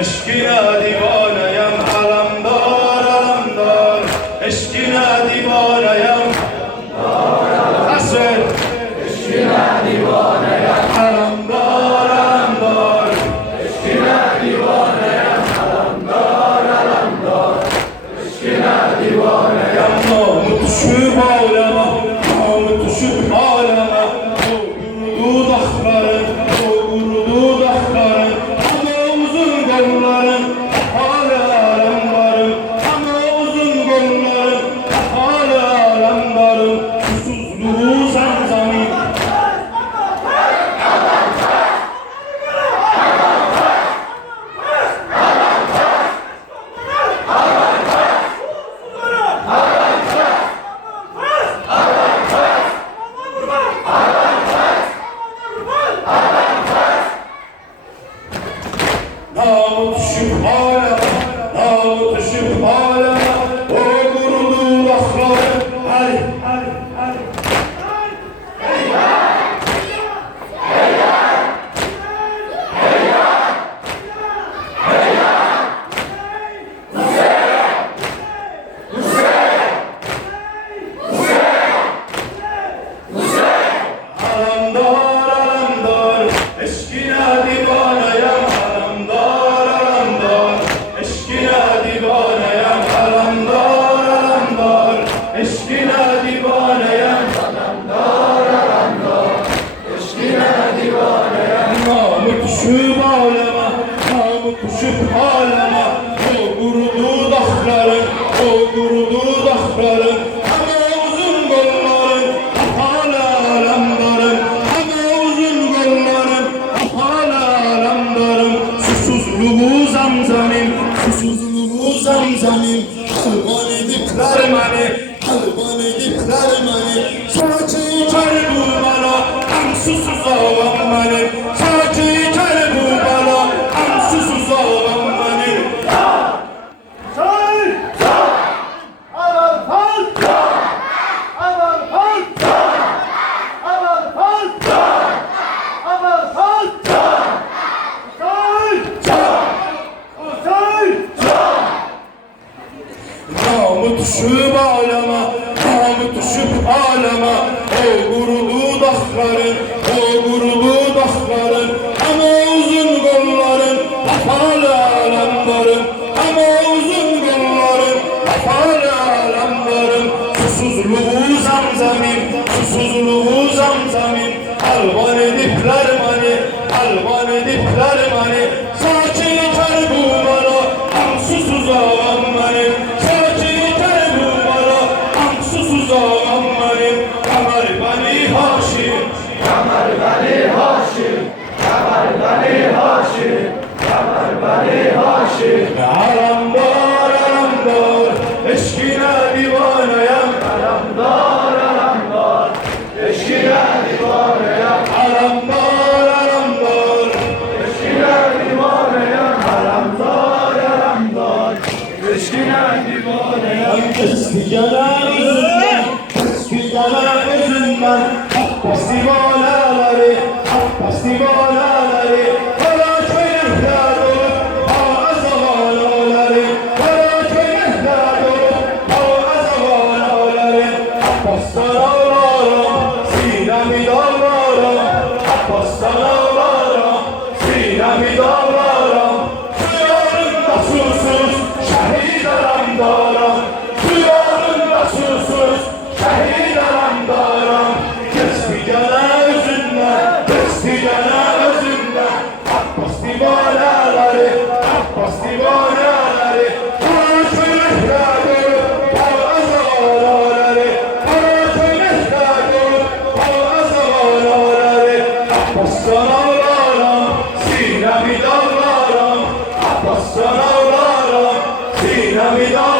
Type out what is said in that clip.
eşkine divaneyim alamdar alamdar, eşkine divaneyim hasret, eşkine divaneyim alamdar alamdar, eşkine divaneyim alamdar, eşkine divaneyim. namı düşüp aleme, namı düşüp aleme, o gurudu dağların, ama uzun kolların, hala alemdarım, ama uzun kolların, hala alemdarım, susuzluğu zamzamim. Namı düşüp aleme, namı düşüp aleme, o gurudu dağların, hadi, hadi, hadi. Alamdar alamdar, eşkine divaneyim alamdar alamdar, eşkine divaneyim alamdar alamdar, eşkine divaneyim Eşkine divaneyim. namı düşüp aleme, namı düşüp aleme, o gurudu dağların, o gurudu dağların, ama uzun kolların, hala alemdarım, ama uzun kolların, hala alemdarım, susuzluğu zamzamim, susuzluğu zamzamim, halvan edipler beni, halvan edipler beni, saçı içer bu bana, susuz ağam benim, saçı içer bu bana, susuz ağam benim. Namı düşüp aleme, namı düşüp aleme, o gurudu dağların, o gurudu dağların, ama uzun kolların, hala alemdarım, ama uzun kolların, hala alemdarım, susuzluğu zamzamim, susuzluğu zamzamim, halvan edipler beni, halvan edipler beni, saçı içer bu bana, susuz ağam benim, saçı içer bu bana, susuz ağam benim, Kemal Beni Haşim, Kemal Beni Haşim, Kemal Beni Haşim, Kemal Beni Haşim. alamdar alamdar, eşkine divaneyim, Alamdar, eşkine divaneyim. alamdar alamdar, Eşkine divaneyim. Alamdar, eşkine divaneyim. eskigene üzülmem, eskigene üzülmem, Abbas divaneleri, Abbas divaneleri, Kara köylükler olup, hava azavaneleri, Kara köylükler olup, hava azavaneleri, Abbas'tan ağlarım, sinemi dağlarım, Abbas'tan ağlarım, sinemi dağlarım, duyarım susuz, şehit aramdarım, duyarım susuz, şehit aramdarım, kestigene üzülme, kestigene üzülme, Abbas divaneleri, Abbas divaneleri, Kara köylükler olup, hava azavaneleri, Kara köylükler olup, hava azavaneleri, Abbas'tan ağlarım, sinemi dağlarım, Abbas'tan ağlarım, sinemi dağlarım.